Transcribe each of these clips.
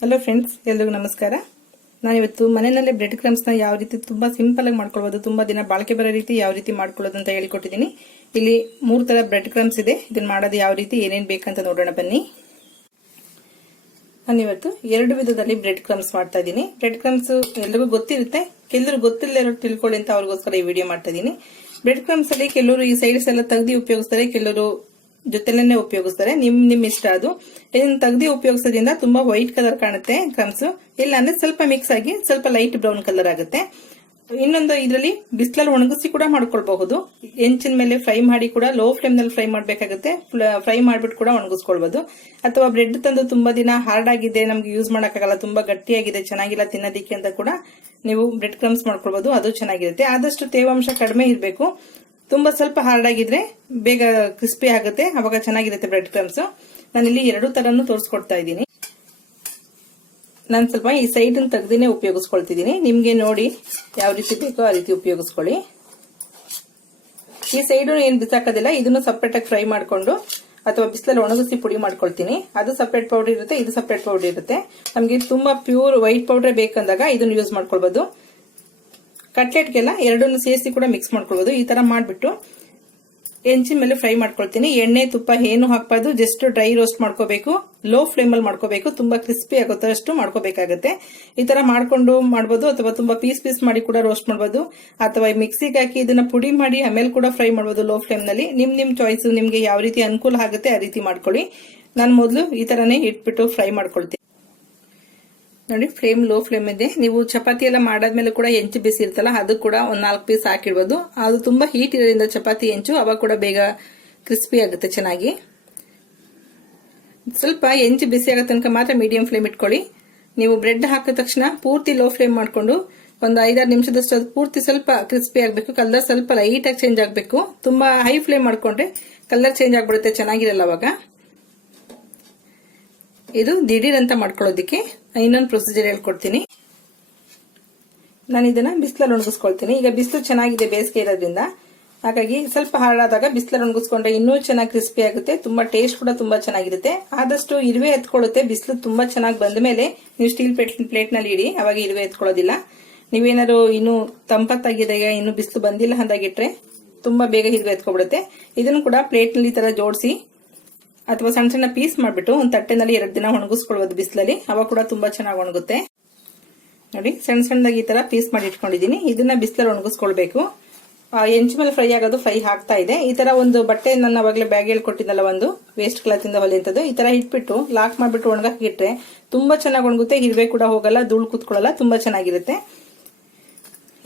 Hello friends ಎಲ್ರಿಗೂ ನಮಸ್ಕಾರ. ನಾನಿವತ್ತು ಮನೆಯಲ್ಲೇ ಬ್ರೆಡ್ ಕ್ರಮ್ಸ್ನ ಯಾವ ರೀತಿ ತುಂಬಾ ಸಿಂಪಲ್ ಆಗಿ ಮಾಡ್ಕೊಳ್ಬೋದು, ತುಂಬಾ ದಿನ ಬಾಳಿಕೆ ಬರೋ ರೀತಿ ಯಾವ ರೀತಿ ಮಾಡ್ಕೊಳ್ಳೋದು ಅಂತ ಹೇಳಿಕೊಟ್ಟಿದ್ದೀನಿ. ಇಲ್ಲಿ ಮೂರು ತರ ಬ್ರೆಡ್ ಕ್ರಮ್ಸ್ ಇದೆ ಇದನ್ನು ಮಾಡೋದು ಯಾವ ರೀತಿ, ಏನೇನು ಬೇಕಂತ ನೋಡೋಣ ಬನ್ನಿ. ನಾನಿವತ್ತು ಎರಡು ವಿಧದಲ್ಲಿ ಬ್ರೆಡ್ ಕ್ರಮ್ಸ್ ಮಾಡ್ತಾ ಇದ್ದೀನಿ. ಬ್ರೆಡ್ ಕ್ರಮ್ಸ್ ಎಲ್ರಿಗೂ ಗೊತ್ತಿರುತ್ತೆ, ಕೆಲವರು ಗೊತ್ತಿಲ್ಲ ಇರೋರು ತಿಳ್ಕೊಳ್ಳಿ ಅಂತ ಅವ್ರಿಗೋಸ್ಕರ ಈ ವಿಡಿಯೋ ಮಾಡ್ತಾ ಇದ್ದೀನಿ. ಬ್ರೆಡ್ ಕ್ರಮ್ಸ್ ಅಲ್ಲಿ ಕೆಲವರು ಈ ಸೈಡ್ಸ್ ಎಲ್ಲ ತೆಗೆದು ಉಪಯೋಗಿಸ್ತಾರೆ, ಕೆಲವರು ಜೊತೆಲೇನೆ ಉಪಯೋಗಿಸ್ತಾರೆ. ನಿಮ್ ನಿಮ್ ಇಷ್ಟ ಅದು. ಇದನ್ನ ತೆಗ್ದು ಉಪಯೋಗಿಸೋದ್ರಿಂದ ತುಂಬಾ ವೈಟ್ ಕಲರ್ ಕಾಣುತ್ತೆ ಕ್ರಮ್ಸ್ ಇಲ್ಲ ಅಂದ್ರೆ ಸ್ವಲ್ಪ ಮಿಕ್ಸ್ ಆಗಿ ಸ್ವಲ್ಪ ಲೈಟ್ ಬ್ರೌನ್ ಕಲರ್ ಆಗುತ್ತೆ. ಇನ್ನೊಂದು ಇದರಲ್ಲಿ ಬಿಸಿಲಲ್ಲಿ ಒಣಗಿಸಿ ಕೂಡ ಮಾಡ್ಕೊಳ್ಬಹುದು. ಹೆಂಚಿನ ಮೇಲೆ ಫ್ರೈ ಮಾಡಿ ಕೂಡ ಲೋ ಫ್ಲೇಮ್ನಲ್ಲಿ ಫ್ರೈ ಮಾಡಬೇಕಾಗುತ್ತೆ. ಫ್ರೈ ಮಾಡ್ಬಿಟ್ಟು ಕೂಡ ಒಣಗಿಸ್ಕೊಳ್ಬಹುದು. ಅಥವಾ ಬ್ರೆಡ್ ತಂದು ತುಂಬಾ ದಿನ ಹಾರ್ಡ್ ಆಗಿದೆ, ನಮ್ಗೆ ಯೂಸ್ ಮಾಡಕ್ಕಾಗಲ್ಲ, ತುಂಬಾ ಗಟ್ಟಿಯಾಗಿದೆ, ಚೆನ್ನಾಗಿಲ್ಲ ತಿನ್ನೋದಿಕ್ಕೆ ಅಂತ ಕೂಡ ನೀವು ಬ್ರೆಡ್ ಕ್ರಮ್ಸ್ ಮಾಡ್ಕೊಳ್ಬಹುದು. ಅದು ಚೆನ್ನಾಗಿರುತ್ತೆ. ಆದಷ್ಟು ತೇವಾಂಶ ಕಡಿಮೆ ಇರಬೇಕು. ತುಂಬಾ ಸ್ವಲ್ಪ ಹಾರ್ಡ್ ಆಗಿದ್ರೆ ಬೇಗ ಕ್ರಿಸ್ಪಿ ಆಗುತ್ತೆ. ಅವಾಗ ಚೆನ್ನಾಗಿರುತ್ತೆ ಬ್ರೆಡ್ ಕ್ರಮ್ಸ್ ನಾನಿಲ್ಲಿ ಎರಡು ತರನು ತೋರಿಸ್ಕೊಡ್ತಾ ಇದ್ದೀನಿ. ನಾನು ಸ್ವಲ್ಪ ಈ ಸೈಡ್ ತೆಗ್ದಿನೇ ಉಪಯೋಗಿಸ್ಕೊಳ್ತಿದ್ದೀನಿ. ನಿಮ್ಗೆ ನೋಡಿ ಯಾವ ರೀತಿ ಬೇಕೋ ಆ ರೀತಿ ಉಪಯೋಗಿಸ್ಕೊಳ್ಳಿ. ಈ ಸೈಡ್ ಏನು ಬಿಸಾಕೋದಿಲ್ಲ, ಇದನ್ನು ಸಪ್ರೇಟ್ ಆಗಿ ಫ್ರೈ ಮಾಡಿಕೊಂಡು ಅಥವಾ ಬಿಸಿಲಲ್ಲಿ ಒಣಗಿಸಿ ಪುಡಿ ಮಾಡ್ಕೊಳ್ತೀನಿ. ಅದು ಸಪ್ರೇಟ್ ಪೌಡರ್ ಇರುತ್ತೆ, ಇದು ಸಪ್ರೇಟ್ ಪೌಡರ್ ಇರುತ್ತೆ. ನಮಗೆ ತುಂಬಾ ಪ್ಯೂರ್ ವೈಟ್ ಪೌಡರ್ ಬೇಕಂದಾಗ ಇದನ್ನು ಯೂಸ್ ಮಾಡ್ಕೊಳ್ಬಹುದು ಕಟ್ಲೆಟ್ಗೆಲ್ಲ ಎರಡನ್ನು ಸೇರಿಸಿ ಕೂಡ ಮಿಕ್ಸ್ ಮಾಡ್ಕೊಳ್ಬಹುದು ಈ ತರ ಮಾಡಿಬಿಟ್ಟು ಹೆಂಚಿನ ಮೇಲೆ ಫ್ರೈ ಮಾಡ್ಕೊಳ್ತೀನಿ. ಎಣ್ಣೆ, ತುಪ್ಪ ಏನು ಹಾಕ್ಬಾರ್ದು. ಜಸ್ಟ್ ಡ್ರೈ ರೋಸ್ಟ್ ಮಾಡ್ಕೋಬೇಕು. ಲೋ ಫ್ಲೇಮ್ ಅಲ್ಲಿ ಮಾಡ್ಕೋಬೇಕು. ತುಂಬಾ ಕ್ರಿಸ್ಪಿ ತರಷ್ಟು ಮಾಡ್ಕೋಬೇಕಾಗುತ್ತೆ. ಈ ತರ ಮಾಡ್ಕೊಂಡು ಮಾಡ್ಬೋದು ಅಥವಾ ತುಂಬಾ ಪೀಸ್ ಪೀಸ್ ಮಾಡಿ ಕೂಡ ರೋಸ್ಟ್ ಮಾಡ್ಬೋದು. ಅಥವಾ ಮಿಕ್ಸಿಗೆ ಹಾಕಿ ಇದನ್ನ ಪುಡಿ ಮಾಡಿ ಆಮೇಲೆ ಕೂಡ ಫ್ರೈ ಮಾಡ್ಬೋದು ಲೋ ಫ್ಲೇಮ್ನಲ್ಲಿ. ನಿಮ್ ನಿಮ್ ಚಾಯ್ಸ್ ನಿಮ್ಗೆ ಯಾವ ರೀತಿ ಅನುಕೂಲ ಆಗುತ್ತೆ ಆ ರೀತಿ ಮಾಡ್ಕೊಳ್ಳಿ. ನಾನು ಮೊದಲು ಈ ತರನೇ ಇಟ್ಬಿಟ್ಟು ಫ್ರೈ ಮಾಡ್ಕೊಳ್ತೀನಿ. ನೋಡಿ, ಫ್ಲೇಮ್, ಲೋ ಫ್ಲೇಮ್ ಇದೆ. ನೀವು ಚಪಾತಿ ಎಲ್ಲ ಮಾಡಾದ್ಮೇಲೆ ಕೂಡ ಹೆಂಚು ಬಿಸಿ ಇರ್ತಲ್ಲ ಅದು ಕೂಡ ಒಂದ್ ನಾಲ್ಕು ಪೀಸ್ ಹಾಕಿಡ್ಬೋದು. ಅದು ತುಂಬಾ ಹೀಟ್ ಇರೋದ್ರಿಂದ ಚಪಾತಿ ಹೆಂಚು, ಅವಾಗ ಕೂಡ ಬೇಗ ಕ್ರಿಸ್ಪಿ ಆಗುತ್ತೆ ಚೆನ್ನಾಗಿ. ಸ್ವಲ್ಪ ಹೆಂಚು ಬಿಸಿ ಆಗೋ ತನಕ ಮಾತ್ರ ಮೀಡಿಯಂ ಫ್ಲೇಮ್ ಇಟ್ಕೊಳ್ಳಿ. ನೀವು ಬ್ರೆಡ್ ಹಾಕಿದ ತಕ್ಷಣ ಪೂರ್ತಿ ಲೋ ಫ್ಲೇಮ್ ಮಾಡಿಕೊಂಡು ಒಂದು ಐದಾರು ನಿಮಿಷದಷ್ಟು ಅದು ಪೂರ್ತಿ ಸ್ವಲ್ಪ ಕ್ರಿಸ್ಪಿ ಆಗಬೇಕು ಕಲರ್ ಸ್ವಲ್ಪ ಲೈಟ್ ಆಗಿ ಚೇಂಜ್ ಆಗಬೇಕು. ತುಂಬಾ ಹೈ ಫ್ಲೇಮ್ ಮಾಡಿಕೊಂಡ್ರೆ ಕಲರ್ ಚೇಂಜ್ ಆಗಿಬಿಡುತ್ತೆ, ಚೆನ್ನಾಗಿರಲ್ಲ ಅವಾಗ. ಇದು ದಿಢೀರ್ ಅಂತ ಮಾಡ್ಕೊಳ್ಳೋದಕ್ಕೆ ಇನ್ನೊಂದು ಪ್ರೊಸೀಜರ್ ಹೇಳ್ಕೊಡ್ತೀನಿ. ನಾನು ಇದನ್ನ ಬಿಸಿಲಲ್ಲಿ ಒಣಗಿಸ್ಕೊಳ್ತೀನಿ. ಈಗ ಬಿಸಿಲು ಚೆನ್ನಾಗಿದೆ ಬೇಸಿಗೆ ಇರೋದ್ರಿಂದ. ಹಾಗಾಗಿ ಸ್ವಲ್ಪ ಹಾಳಾದಾಗ ಬಿಸಿಲಲ್ಲಿ ಒಣಗಿಸ್ಕೊಂಡ್ರೆ ಇನ್ನೂ ಚೆನ್ನಾಗಿ ಕ್ರಿಸ್ಪಿ ಆಗುತ್ತೆ. ತುಂಬಾ ಟೇಸ್ಟ್ ಕೂಡ ತುಂಬಾ ಚೆನ್ನಾಗಿರುತ್ತೆ. ಆದಷ್ಟು ಇರುವೆ ಎತ್ಕೊಳ್ಳುತ್ತೆ. ಬಿಸಿಲು ತುಂಬಾ ಚೆನ್ನಾಗಿ ಬಂದ ಮೇಲೆ ನೀವು ಸ್ಟೀಲ್ ಪ್ಲೇಟ್ನಲ್ಲಿ ಇಡಿ. ಅವಾಗ ಇರುವೆ ಎತ್ಕೊಳ್ಳೋದಿಲ್ಲ. ನೀವೇನಾದ್ರು ಇನ್ನು ತಂಪತ್ತಾಗಿದೆ, ಇನ್ನು ಬಿಸಿಲು ಬಂದಿಲ್ಲ ಅಂದಾಗಿಟ್ರೆ ತುಂಬಾ ಬೇಗ ಇರುವೆ ಎತ್ಕೊಬಿಡುತ್ತೆ. ಇದನ್ನು ಕೂಡ ಪ್ಲೇಟ್ನಲ್ಲಿ ತರ ಜೋಡಿಸಿ ಅಥವಾ ಸಣ್ಣ ಸಣ್ಣ ಪೀಸ್ ಮಾಡ್ಬಿಟ್ಟು ಒಂದು ತಟ್ಟೆನಲ್ಲಿ ಎರಡು ದಿನ ಒಣಗಿಸ್ಕೊಳ್ಬೋದು ಬಿಸಿಲಲ್ಲಿ. ಅವಾಗ ಕೂಡ ತುಂಬಾ ಚೆನ್ನಾಗಿ ಒಣಗುತ್ತೆ. ನೋಡಿ, ಸಣ್ಣ ಸಣ್ಣದಾಗಿ ಈ ತರ ಪೀಸ್ ಮಾಡಿ ಇಟ್ಕೊಂಡಿದ್ದೀನಿ. ಇದನ್ನ ಬಿಸಿಲಲ್ಲಿ ಒಣಗಿಸ್ಕೊಳ್ಬೇಕು. ಹೆಂಚು ಮೇಲೆ ಫ್ರೈ ಆಗೋದು ಫ್ರೈ ಆಗ್ತಾ ಇದೆ. ಈ ತರ ಒಂದು ಬಟ್ಟೆ ನನ್ನ ಅವಾಗಲೇ ಬ್ಯಾಗ್ ಹೇಳ್ಕೊಟ್ಟಿದ್ದಲ್ಲ ಒಂದು ವೇಸ್ಟ್ ಕ್ಲಾತ್ ಇಂದ ಹೊಲಿಯಂತದ್ದು ಈ ತರ ಇಟ್ಬಿಟ್ಟು ಲಾಕ್ ಮಾಡ್ಬಿಟ್ಟು ಒಣಗಾಕಿಟ್ರೆ ತುಂಬಾ ಚೆನ್ನಾಗಿ ಒಣಗುತ್ತೆ. ಇರುವೆ ಕೂಡ ಹೋಗಲ್ಲ, ಧೂಳು ಕೂತ್ಕೊಳ್ಳಲ್ಲ, ತುಂಬಾ ಚೆನ್ನಾಗಿರುತ್ತೆ.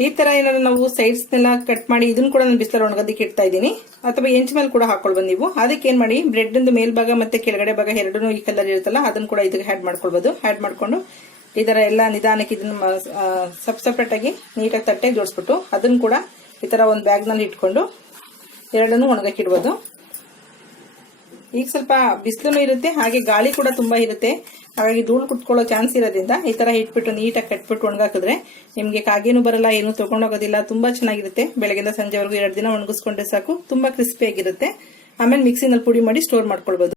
ಈ ತರ ಏನಾದ್ರು ನಾವು ಸೈಡ್ಸ್ ನೆಲ್ಲ ಕಟ್ ಮಾಡಿ ಇದನ್ನ ಕೂಡ ನಾನು ಬಿಸಿಲಲ್ಲಿ ಒಣಗೋದಕ್ಕೆ ಇಡ್ತಾ ಇದ್ದೀನಿ. ಅಥವಾ ಎಂಚ್ ಮೇಲೆ ಕೂಡ ಹಾಕೊಳ್ಬೋದು ನೀವು. ಅದಕ್ಕೆ ಏನ್ ಮಾಡಿ ಬ್ರೆಡ್ ಮೇಲ್ಭಾಗ ಮತ್ತೆ ಕೆಳಗಡೆ ಭಾಗ ಎರಡೂ ಈ ಕಲರ್ ಇರುತ್ತಲ್ಲ, ಅದನ್ನ ಕೂಡ ಇದಕ್ಕೆ ಹ್ಯಾಡ್ ಮಾಡ್ಕೊಳ್ಬಹುದು ಹ್ಯಾಡ್ ಮಾಡ್ಕೊಂಡು ಈ ತರ ಎಲ್ಲ ನಿಧಾನಕ್ಕೆ ಇದನ್ನ ಸಪ್ ಸಪ್ರೇಟ್ ಆಗಿ ನೀಟಾಗಿ ತಟ್ಟೆ ಜೋಡಿಸ್ಬಿಟ್ಟು ಅದನ್ನ ಕೂಡ ಈ ತರ ಒಂದು ಬ್ಯಾಗ್ನಲ್ಲಿ ಇಟ್ಕೊಂಡು ಎರಡನ್ನೂ ಒಣಗಕ್ಕೆ ಇಡ್ಬೋದು. ಈಗ ಸ್ವಲ್ಪ ಬಿಸಿಲು ಇರುತ್ತೆ, ಹಾಗೆ ಗಾಳಿ ಕೂಡ ತುಂಬಾ ಇರುತ್ತೆ. ಹಾಗಾಗಿ ಧೂಳು ಕುಟ್ಕೊಳ್ಳೋ ಚಾನ್ಸ್ ಇರೋದ್ರಿಂದ ಈ ತರ ಇಟ್ಬಿಟ್ಟು ನೀಟಾಗಿ ಕಟ್ಬಿಟ್ಟು ಒಣಗಾಕಿದ್ರೆ ನಿಮ್ಗೆ ಕಾಗೇನು ಬರಲ್ಲ, ಏನು ತಗೊಂಡೋಗೋದಿಲ್ಲ ತುಂಬಾ ಚೆನ್ನಾಗಿರುತ್ತೆ. ಬೆಳಗ್ಗೆಯಿಂದ ಸಂಜೆವರೆಗೂ ಎರಡು ದಿನ ಒಣಗಿಸ್ಕೊಂಡ್ರೆ ಸಾಕು. ತುಂಬಾ ಕ್ರಿಸ್ಪಿ ಆಗಿರುತ್ತೆ. ಆಮೇಲೆ ಮಿಕ್ಸಿನಲ್ಲಿ ಪುಡಿ ಮಾಡಿ ಸ್ಟೋರ್ ಮಾಡ್ಕೊಳ್ಬಹುದು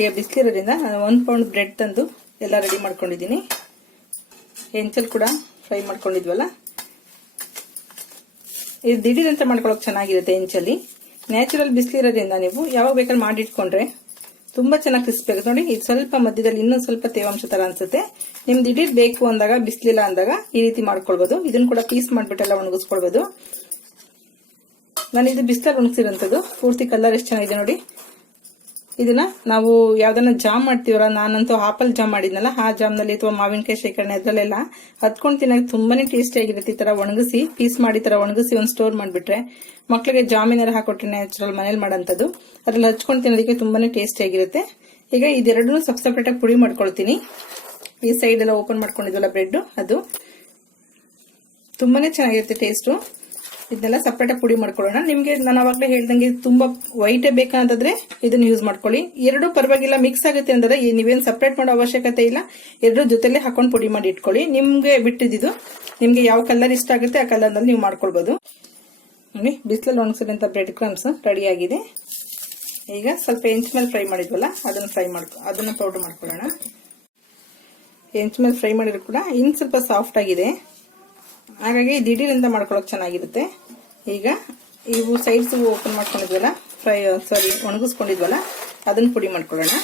ಈಗ ಬಿಸಿಲಿರೋದ್ರಿಂದ ನಾನು ಒಂದ್ ಪೌಂಡ್ ಬ್ರೆಡ್ ತಂದು ಎಲ್ಲ ರೆಡಿ ಮಾಡ್ಕೊಂಡಿದ್ದೀನಿ. ಹೆಂಚಲ್ ಕೂಡ ಫ್ರೈ ಮಾಡ್ಕೊಂಡಿದ್ವಲ್ಲ? ಇದು ದಿಢೀರಂತ ಮಾಡ್ಕೊಳ್ಳೋಕೆ ಚೆನ್ನಾಗಿರುತ್ತೆ ಹೆಂಚಲ್ಲಿ. ನ್ಯಾಚುರಲ್ ಬಿಸಿಲಿರೋದ್ರಿಂದ ನೀವು ಯಾವಾಗ ಬೇಕಾದ್ರೆ ಮಾಡಿಟ್ಕೊಂಡ್ರೆ ತುಂಬಾ ಚೆನ್ನಾಗಿ ಕ್ರಿಸ್ಪಿ ಆಗುತ್ತೆ. ನೋಡಿ, ಇದು ಸ್ವಲ್ಪ ಮಧ್ಯದಲ್ಲಿ ಇನ್ನೊಂದು ಸ್ವಲ್ಪ ತೇವಾಂಶ ತರ ಅನ್ಸುತ್ತೆ. ನಿಮ್ದು ಇಡೀ ಬೇಕು ಅಂದಾಗ, ಬಿಸಿಲಿಲ್ಲ ಅಂದಾಗ ಈ ರೀತಿ ಮಾಡ್ಕೊಳ್ಬಹುದು ಇದನ್ನ ಕೂಡ ಪೀಸ್ ಮಾಡ್ಬಿಟ್ಟೆಲ್ಲ ಒಣಗಿಸ್ಕೊಳ್ಬಹುದು ನಾನು ಇದು ಬಿಸಿಲಲ್ಲಿ ಒಣಗಿಸಿರೋಂಥದ್ದು. ಪೂರ್ತಿ ಕಲರ್ ಎಷ್ಟು ಚೆನ್ನಾಗಿದೆ ನೋಡಿ. ಇದನ್ನ ನಾವು ಯಾವ್ದನ್ನ ಜಾಮ್ ಮಾಡ್ತೀವಲ್ಲ, ನಾನಂತೂ ಆಪಲ್ ಜಾಮ್ ಮಾಡಿದ್ನಲ್ಲ, ಆ ಜಾಮ್ನಲ್ಲಿ ಅಥವಾ ಮಾವಿನಕಾಯಿ ಶೇಖರಣೆ ಅದ್ರಲ್ಲೆಲ್ಲ ಹತ್ಕೊಂಡು ತಿನ್ನಕ್ಕೆ ತುಂಬಾನೇ ಟೇಸ್ಟಿಯಾಗಿರುತ್ತೆ ಈ ತರ ಒಣಗಿಸಿ ಪೀಸ್ ಮಾಡಿ ತರ ಒಣಗಿಸಿ ಒಂದು ಸ್ಟೋರ್ ಮಾಡ್ಬಿಟ್ರೆ. ಮಕ್ಳಿಗೆ ಏನಾರು ಹಾಕೊಟ್ರೆ ನ್ಯಾಚುರಲ್ ಮನೇಲಿ ಮಾಡೋಂಥದ್ದು ಅದ್ರಲ್ಲಿ ಹಚ್ಕೊಂಡು ತಿನ್ನೋದಕ್ಕೆ ತುಂಬಾನೇ ಟೇಸ್ಟಿಯಾಗಿರುತ್ತೆ ಈಗ ಇದೆರಡನ್ನೂ ಸಪ್ ಸಪ್ರೇಟ್ ಆಗಿ ಪುಡಿ ಮಾಡ್ಕೊಳ್ತೀನಿ. ಈ ಸೈಡ್ ಎಲ್ಲ ಓಪನ್ ಮಾಡ್ಕೊಂಡಿದ್ವಲ್ಲ ಬ್ರೆಡ್ ಅದು. ತುಂಬಾನೇ ಚೆನ್ನಾಗಿರುತ್ತೆ ಟೇಸ್ಟು ಇದನ್ನೆಲ್ಲ ಸಪ್ರೇಟ್ ಆಗಿ ಪುಡಿ ಮಾಡ್ಕೊಳ್ಳೋಣ. ನಿಮ್ಗೆ ನಾನು ಅವಾಗಲೇ ಹೇಳ್ದಂಗೆ ತುಂಬಾ ವೈಟ್ ಬೇಕಂತಂದ್ರೆ ಇದನ್ನ ಯೂಸ್ ಮಾಡ್ಕೊಳ್ಳಿ. ಎರಡು ಪರವಾಗಿಲ್ಲ ಮಿಕ್ಸ್ ಆಗುತ್ತೆ ಅಂದ್ರೆ ನೀವೇನು ಸಪ್ರೇಟ್ ಮಾಡೋ ಅವಶ್ಯಕತೆ ಇಲ್ಲ. ಎರಡು ಜೊತೆಲೆ ಹಾಕೊಂಡು ಪುಡಿ ಮಾಡಿ ಇಟ್ಕೊಳ್ಳಿ. ನಿಮ್ಗೆ ಬಿಟ್ಟಿದ್ದು, ನಿಮ್ಗೆ ಯಾವ ಕಲರ್ ಇಷ್ಟ ಆಗುತ್ತೆ ಆ ಕಲರ್ನಲ್ಲಿ ನೀವು ಮಾಡ್ಕೊಳ್ಬಹುದು ನೋಡಿ, ಬಿಸಿಲಲ್ಲಿ ಒಣಗಿಸಿದಂತ ಬ್ರೆಡ್ ಕ್ರಮ್ಸ್ ರೆಡಿ ಆಗಿದೆ. ಈಗ ಸ್ವಲ್ಪ ಎಂಚ್ ಮೇಲೆ ಫ್ರೈ ಮಾಡಿದ್ವಲ್ಲ, ಅದನ್ನ ಫ್ರೈ ಮಾಡ್ಕೊ, ಅದನ್ನ ಪೌಡರ್ ಮಾಡ್ಕೊಳ್ಳೋಣ. ಎಂಚ್ ಮೇಲೆ ಫ್ರೈ ಮಾಡಿದ್ರು ಕೂಡ ಇನ್ನು ಸ್ವಲ್ಪ ಸಾಫ್ಟ್ ಆಗಿದೆ. ಹಾಗಾಗಿ ದಿಢೀರಿಂದ ಮಾಡ್ಕೊಳ್ಳೋಕೆ ಚೆನ್ನಾಗಿರುತ್ತೆ. ಈಗ ಇವು ಸೈಡ್ಸು ಓಪನ್ ಮಾಡ್ಕೊಂಡಿದ್ವಲ್ಲ ಫ್ರೈ ಸಾರಿ ಒಣಗಿಸ್ಕೊಂಡಿದ್ವಲ್ಲ, ಅದನ್ನ ಪುಡಿ ಮಾಡ್ಕೊಳ್ಳೋಣ.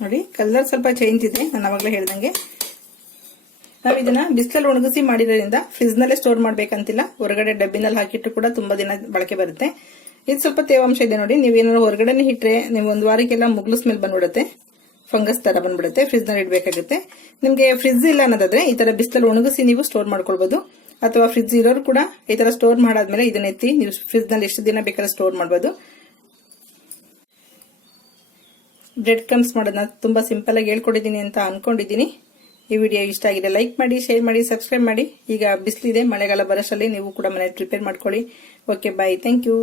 ನೋಡಿ, ಕಲರ್ ಸ್ವಲ್ಪ ಚೇಂಜ್ ಇದೆ, ನಾನು ಅವಾಗಲೇ ಹೇಳ್ದಂಗೆ. ನಾವು ಇದನ್ನ ಬಿಸಿಲಲ್ಲಿ ಒಣಗಿಸಿ ಮಾಡಿರೋದ್ರಿಂದ ಫ್ರಿಜ್ನಲ್ಲೇ ಸ್ಟೋರ್ ಮಾಡ್ಬೇಕಂತಿಲ್ಲ. ಹೊರಗಡೆ ಡಬ್ಬಿನಲ್ಲಿ ಹಾಕಿಟ್ಟು ಕೂಡ ತುಂಬಾ ದಿನ ಬಳಕೆ ಬರುತ್ತೆ. ಇದು ಸ್ವಲ್ಪ ತೇವಾಂಶ ಇದೆ ನೋಡಿ, ನೀವೇನಾದ್ರು ಹೊರಗಡೆನೆ ಇಟ್ಟರೆ ನೀವು ಒಂದು ವಾರಕ್ಕೆಲ್ಲ ಮುಗ್ಲು ಸ್ಮೆಲ್ ಬಂದ್ಬಿಡುತ್ತೆ. ಫಂಗಸ್ ತರ ಬಂದ್ಬಿಡುತ್ತೆ ಫ್ರಿಜ್ನಲ್ಲಿ ಇಡಬೇಕಾಗುತ್ತೆ. ನಿಮಗೆ ಫ್ರಿಜ್ ಇಲ್ಲ ಅನ್ನೋದಾದ್ರೆ ಈ ತರ ಬಿಸಿಲಲ್ಲಿ ಒಣಗಿಸಿ ನೀವು ಸ್ಟೋರ್ ಮಾಡ್ಕೊಳ್ಬಹುದು ಅಥವಾ ಫ್ರಿಜ್ ಇರೋರು ಕೂಡ ಈ ತರ ಸ್ಟೋರ್ ಮಾಡಾದ್ಮೇಲೆ ಇದನ್ನ ಎತ್ತಿ ನೀವು ಫ್ರಿಜ್ನಲ್ಲಿ ಎಷ್ಟು ದಿನ ಬೇಕಾದ್ರೆ ಸ್ಟೋರ್ ಮಾಡಬಹುದು ಬ್ರೆಡ್ ಕ್ರಮ್ಸ್ ಮಾಡೋದನ್ನ ತುಂಬಾ ಸಿಂಪಲ್ ಆಗಿ ಹೇಳ್ಕೊಟ್ಟಿದ್ದೀನಿ ಅಂತ ಅನ್ಕೊಂಡಿದ್ದೀನಿ. ಈ ವಿಡಿಯೋ ಇಷ್ಟ ಆಗಿದೆ ಲೈಕ್ ಮಾಡಿ ಶೇರ್ ಮಾಡಿ ಸಬ್ಸ್ಕ್ರೈಬ್ ಮಾಡಿ. ಈಗ ಬಿಸಿಲಿದೆ, ಮಳೆಗಾಲ ಬರಸಲ್ಲಿ ನೀವು ಕೂಡ ಮನೆ ಪ್ರಿಪೇರ್ ಮಾಡ್ಕೊಳ್ಳಿ. Okay bye thank you